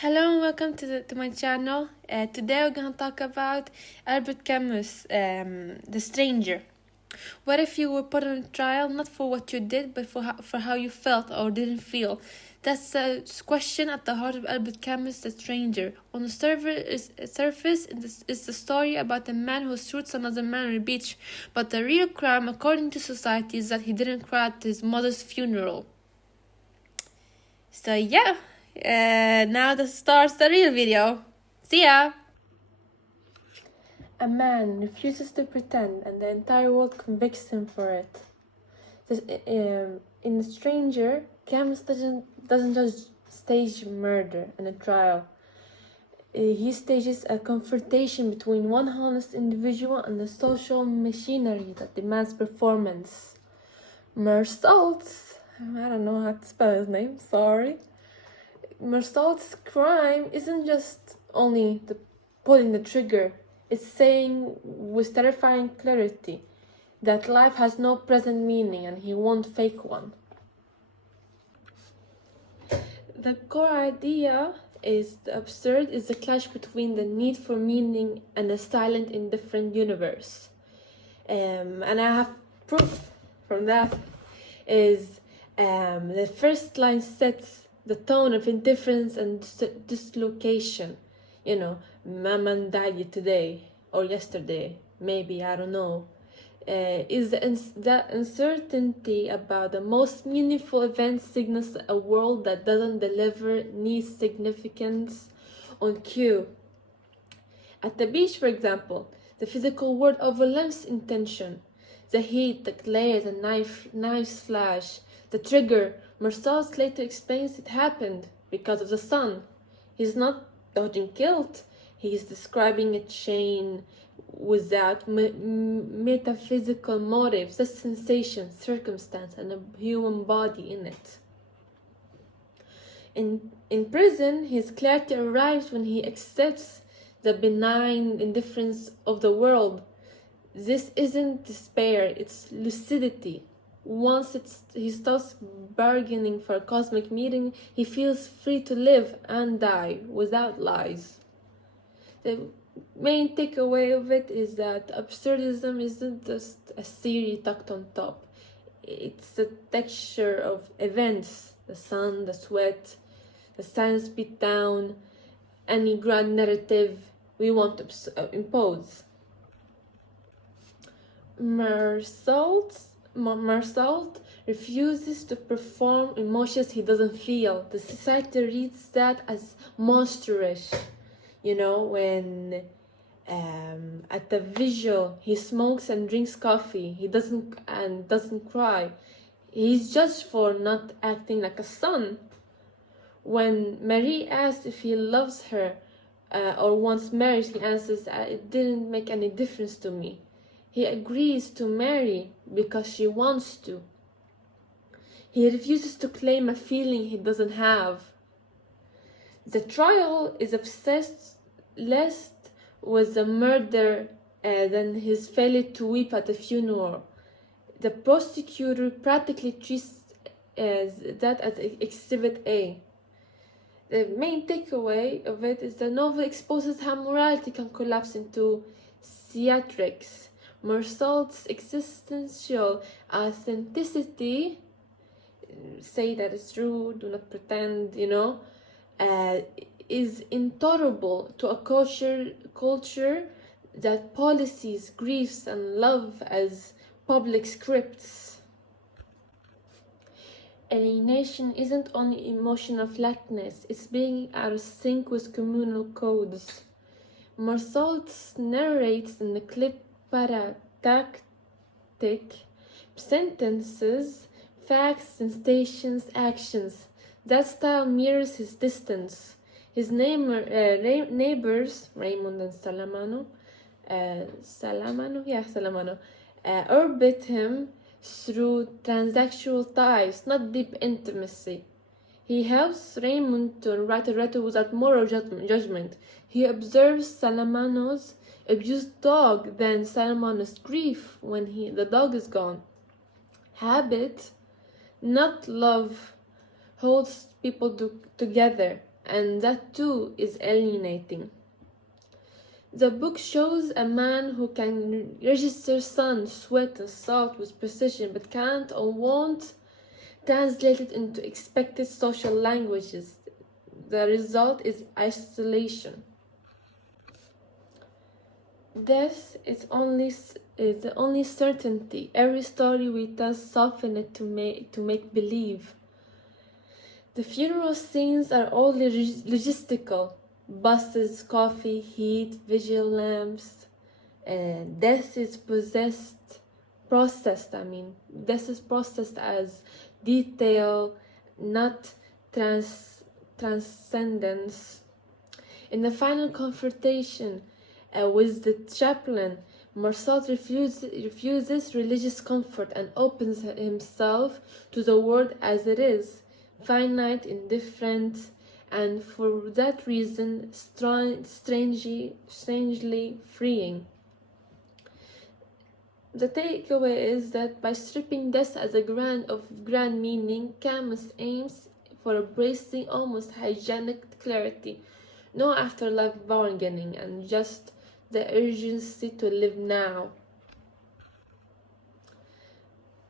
Hello and welcome to my channel. Today we're gonna talk about Albert Camus, The Stranger. What if you were put on trial not for what you did, but for how you felt or didn't feel? That's the question at the heart of Albert Camus' The Stranger. On the surface is the story about a man who shoots another man on a beach, but the real crime, according to society, is that he didn't cry at his mother's funeral. So yeah. Now that starts the real video. See ya! A man refuses to pretend and the entire world convicts him for it. In The Stranger, Camus doesn't just stage murder in a trial. He stages a confrontation between one honest individual and the social machinery that demands performance. Mersault's, I don't know how to spell his name, sorry. Mersault's crime isn't just only pulling the trigger, it's saying with terrifying clarity that life has no present meaning and he won't fake one. The core idea is the absurd is the clash between the need for meaning and a silent, indifferent universe. And I have proof from that is the first line sets the tone of indifference and dislocation. You know, my man died today or yesterday, maybe, I don't know. Is that uncertainty about the most meaningful event signals a world that doesn't deliver needs significance on cue. At the beach, for example, the physical world overlaps intention. The heat, the glare, the knives flash, the trigger. Mersault later explains it happened because of the sun. He's not dodging guilt. He's describing a chain without metaphysical motives, just sensation, circumstance, and a human body in it. In prison, his clarity arrives when he accepts the benign indifference of the world. This isn't despair, it's lucidity. Once he stops bargaining for a cosmic meeting, he feels free to live and die without lies. The main takeaway of it is that absurdism isn't just a theory tucked on top. It's a texture of events, the sun, the sweat, the silence beat down, any grand narrative we want to impose. Mersault refuses to perform emotions he doesn't feel. The society reads that as monstrous. You know, when at the visual he smokes and drinks coffee, he doesn't cry. He's judged for not acting like a son. When Marie asks if he loves her or wants marriage, he answers, "It didn't make any difference to me." He agrees to marry because she wants to. He refuses to claim a feeling he doesn't have. The trial is obsessed less with the murder than his failure to weep at the funeral. The prosecutor practically treats that as Exhibit A. The main takeaway of it is the novel exposes how morality can collapse into theatrics. Mersault's existential authenticity, say that it's true, do not pretend, is intolerable to a culture that policies griefs and love as public scripts. Alienation isn't only emotional flatness, it's being out of sync with communal codes. Mersault narrates in the clip paratactic sentences, facts, sensations, actions. That style mirrors his distance. His neighbors, Raymond and Salamano, orbit him through transactional ties, not deep intimacy. He helps Raymond to write a letter without moral judgment. He observes Salamano's abused dog, then Salamano's grief when the dog is gone. Habit, not love, holds people together, and that too is alienating. The book shows a man who can register sun, sweat, and salt with precision, but can't or won't translate it into expected social languages. The result is isolation. Death is the only certainty. Every story we tell soften it to make believe. The funeral scenes are all logistical. Buses, coffee, heat, vigil lamps. Death is processed. Death is processed as detail, not transcendence. In the final confrontation with the chaplain, Marsault refuses religious comfort and opens himself to the world as it is, finite, indifferent, and for that reason strangely freeing. The takeaway is that by stripping death as a grand meaning, Camus aims for embracing almost hygienic clarity, no afterlife bargaining, and just the urgency to live now.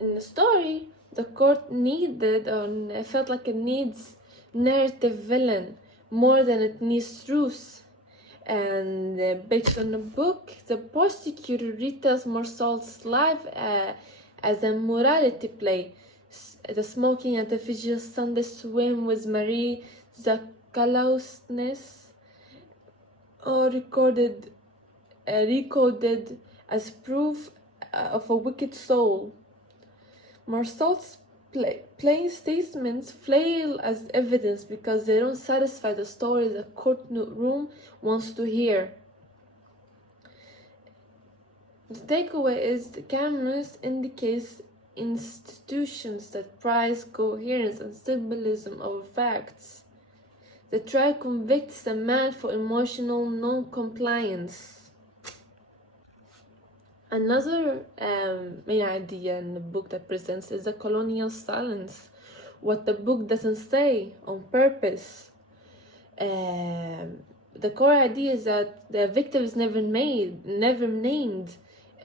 In the story, the court felt like it needs narrative villain more than it needs truth. And based on the book, the prosecutor retells Marsault's life as a morality play. The smoking at the vigil, Sunday swim with Marie, the callousness, all recorded as proof of a wicked soul. Marsault's plain statements fail as evidence because they don't satisfy the story the courtroom wants to hear. The takeaway is that Camus indicates institutions that prize coherence and symbolism over facts. The trial convicts a man for emotional non-compliance. Another main idea in the book that presents is the colonial silence. What the book doesn't say on purpose. The core idea is that the victim is never named.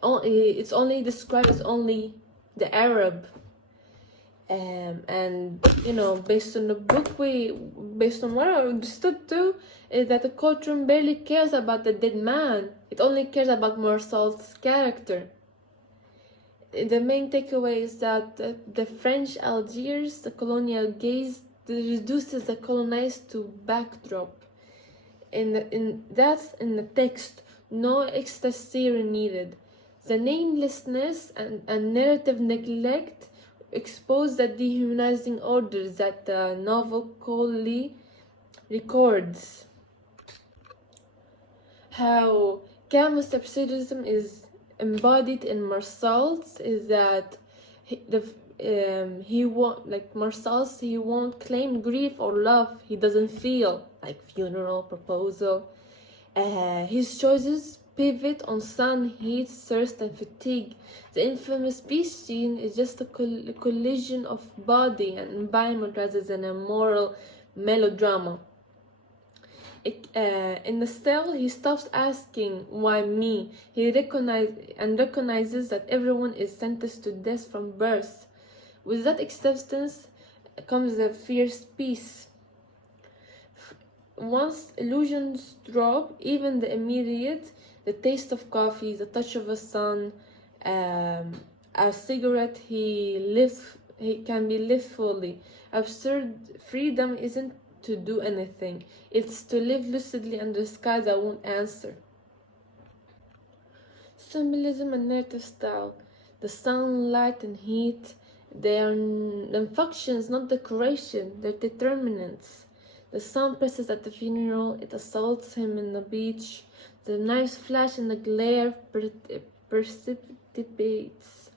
It's only described as only the Arab. And based on the book, based on what I understood too, is that the courtroom barely cares about the dead man. It only cares about Marsault's character. The main takeaway is that the French Algiers, the colonial gaze, reduces the colonized to backdrop. That's in the text. No extra theory needed. The namelessness and narrative neglect expose the dehumanizing orders that the novel coldly records. How Camus' absurdism is embodied in Marsault's is that he won't claim grief or love he doesn't feel, like funeral, proposal. His choices pivot on sun, heat, thirst, and fatigue. The infamous beach scene is just a collision of body and environment rather than a moral melodrama. In the cell, he stops asking, why me? He recognizes that everyone is sentenced to death from birth. With that acceptance comes a fierce peace. Once illusions drop, even the immediate, the taste of coffee, the touch of a sun, a cigarette, he can be lived fully. Absurd freedom isn't to do anything. It's to live lucidly under a sky that won't answer. Symbolism and narrative style. The sun, light, and heat, they are functions, not decoration. They're determinants. The sun presses at the funeral. It assaults him in the beach. The knives flash in the glare, precipitates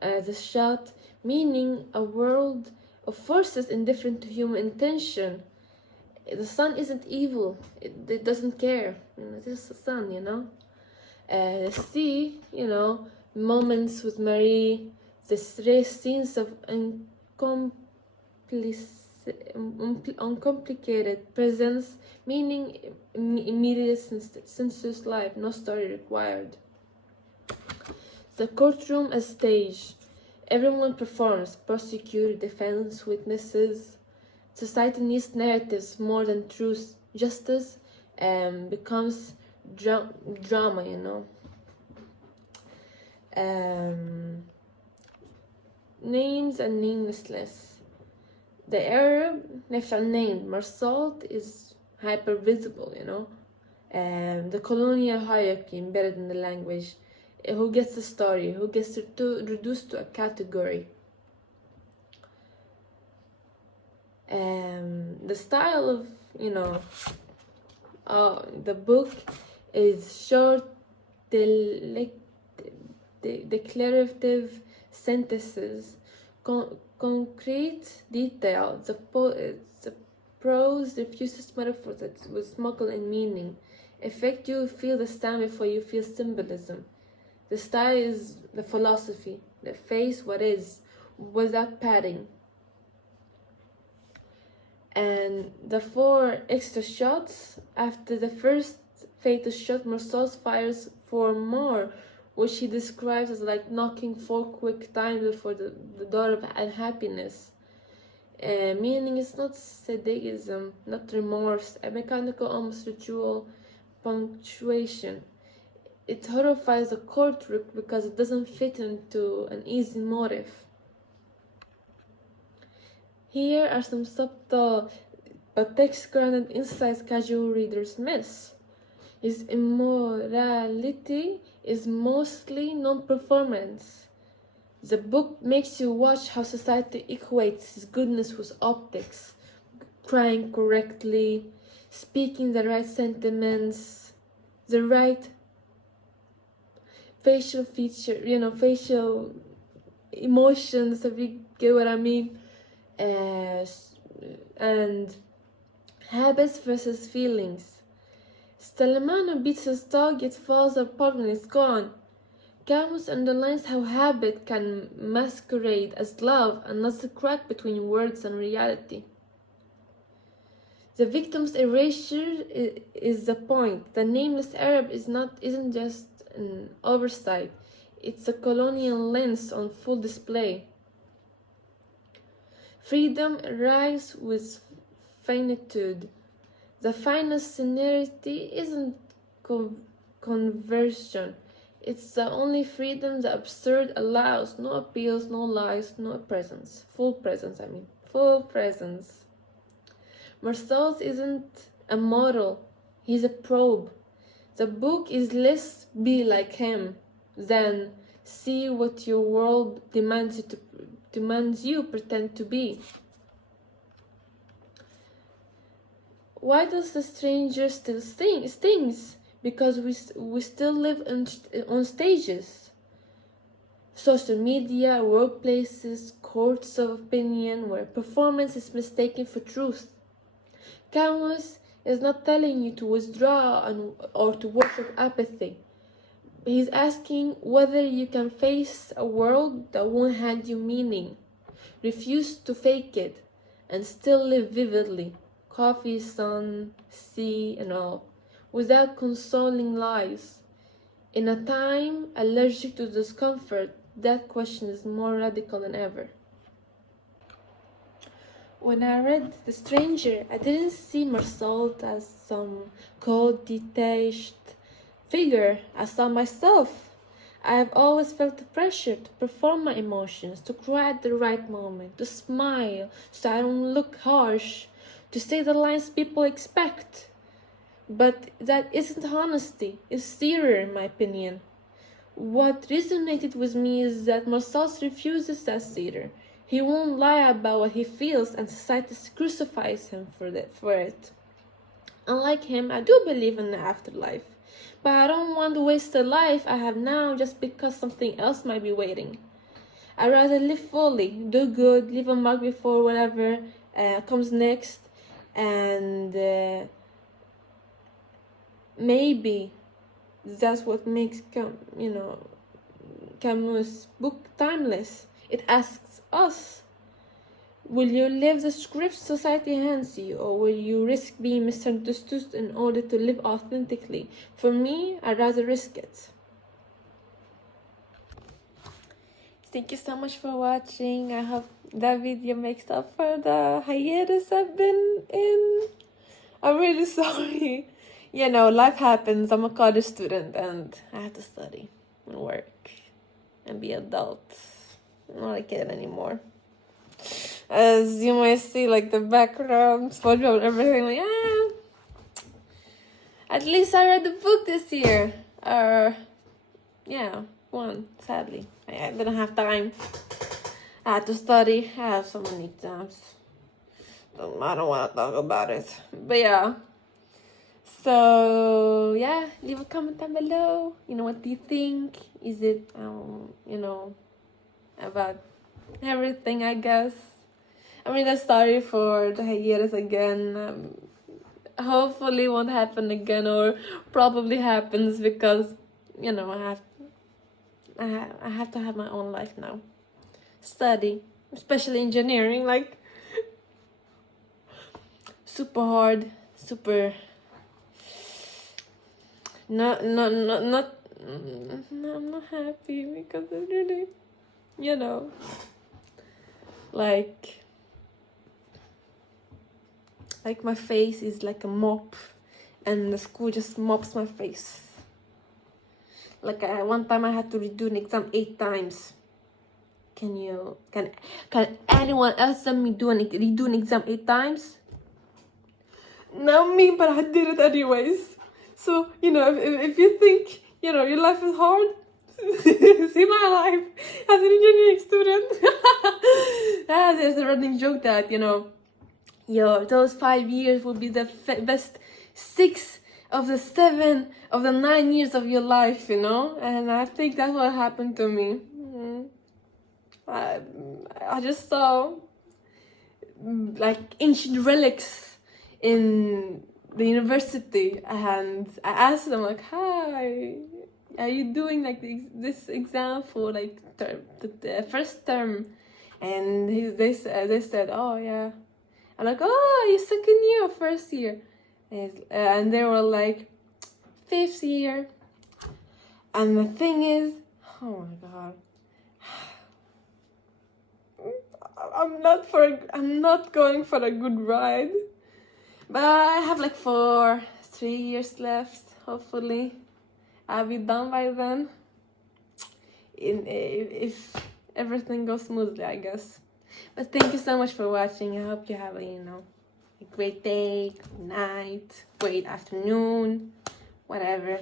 the shot, meaning a world of forces indifferent to human intention. The sun isn't evil. It doesn't care. It's just the sun, The sea, moments with Marie, the scenes of accomplice uncomplicated presence, meaning immediate sensuous life, no story required. The courtroom as stage. Everyone performs, prosecutor, defense, witnesses. Society needs narratives more than truth. Justice becomes drama, Names and namelessness. The Arab نفع named Marsalt is hyper visible, the colonial hierarchy embedded in the language. Who gets the story? Who gets reduced to a category? The style of the book is short, declarative sentences, concrete detail. The prose refuses metaphors that will smuggle in meaning. Affect you feel the sound before you feel symbolism. The style is the philosophy, the face what is, without padding. And the 4 extra shots. After the first fatal shot, Marceau fires 4 more, which he describes as like knocking 4 quick times before the door of unhappiness. Meaning it's not sadism, not remorse, a mechanical, almost ritual punctuation. It horrifies the courtroom because it doesn't fit into an easy motive. Here are some subtle but text-grounded insights casual readers miss. His immorality is mostly non-performance. The book makes you watch how society equates his goodness with optics, crying correctly, speaking the right sentiments, the right facial feature, facial emotions, if you get what I mean, and habits versus feelings. Stelemano beats his dog, it falls apart when it's gone. Camus underlines how habit can masquerade as love and not the crack between words and reality. The victim's erasure is the point. The nameless Arab isn't just an oversight. It's a colonial lens on full display. Freedom arrives with finitude. The finest sincerity isn't conversion. It's the only freedom the absurd allows. No appeals, no lies, no presence. Full presence. Marceau isn't a model. He's a probe. The book is less be like him than see what your world demands you pretend to be. Why does the stranger still stings? Because we still live on stages. Social media, workplaces, courts of opinion, where performance is mistaken for truth. Camus is not telling you to withdraw or to worship apathy. He's asking whether you can face a world that won't hand you meaning, refuse to fake it, and still live vividly, coffee, sun, sea, and all, without consoling lies. In a time allergic to discomfort, that question is more radical than ever. When I read The Stranger, I didn't see Marceau as some cold, detached figure. I saw myself. I have always felt the pressure to perform my emotions, to cry at the right moment, to smile so I don't look harsh, to say the lines people expect. But that isn't honesty, it's theater in my opinion. What resonated with me is that Marceau refuses that theater. He won't lie about what he feels, and society crucifies him for it. Unlike him, I do believe in the afterlife, but I don't want to waste the life I have now just because something else might be waiting. I'd rather live fully, do good, leave a mark before whatever comes next, and maybe that's what makes Camus' book timeless. It asks us, will you live the script society hands you, or will you risk being misunderstood in order to live authentically? For me, I'd rather risk it. Thank you so much for watching. I hope that video makes up for the hiatus I've been in. I'm really sorry. You know, life happens. I'm a college student and I have to study and work and be adult. I'm not a kid anymore. As you might see, like the background, SpongeBob and everything, like, at least I read the book this year. Yeah, one, sadly. I didn't have time. I had to study. I have so many exams. I don't want to talk about it. But yeah. So, yeah, leave a comment down below. You know, what do you think? Is it, you know, about everything, I guess. I'm really sorry for the hiatus again. Hopefully it won't happen again, or probably happens because, you know, I have to have my own life now. Study, especially engineering, like super hard, super I'm not happy because it really, you know, like my face is like a mop and the school just mops my face. Like one time I had to redo an exam 8 times. Can anyone else let me redo an exam 8 times? Not me, but I did it anyways. So, you know, if you think, you know, your life is hard, see my life as an engineering student. There's a running joke that, you know, those 5 years will be the best 6 of the 7 of the 9 years of your life, you know? And I think that's what happened to me. I just saw like ancient relics in the university, and I asked them like, "Hi, are you doing like this exam for like the first term?" And they said, "Oh yeah." I'm like, "Oh, you second year or first year?" And they were like, 5th year. And the thing is, oh my god, I'm not going for a good ride. But I have like 3 years left. Hopefully, I'll be done by then. If everything goes smoothly, I guess. But thank you so much for watching. I hope you have a great day, good night, great afternoon, whatever.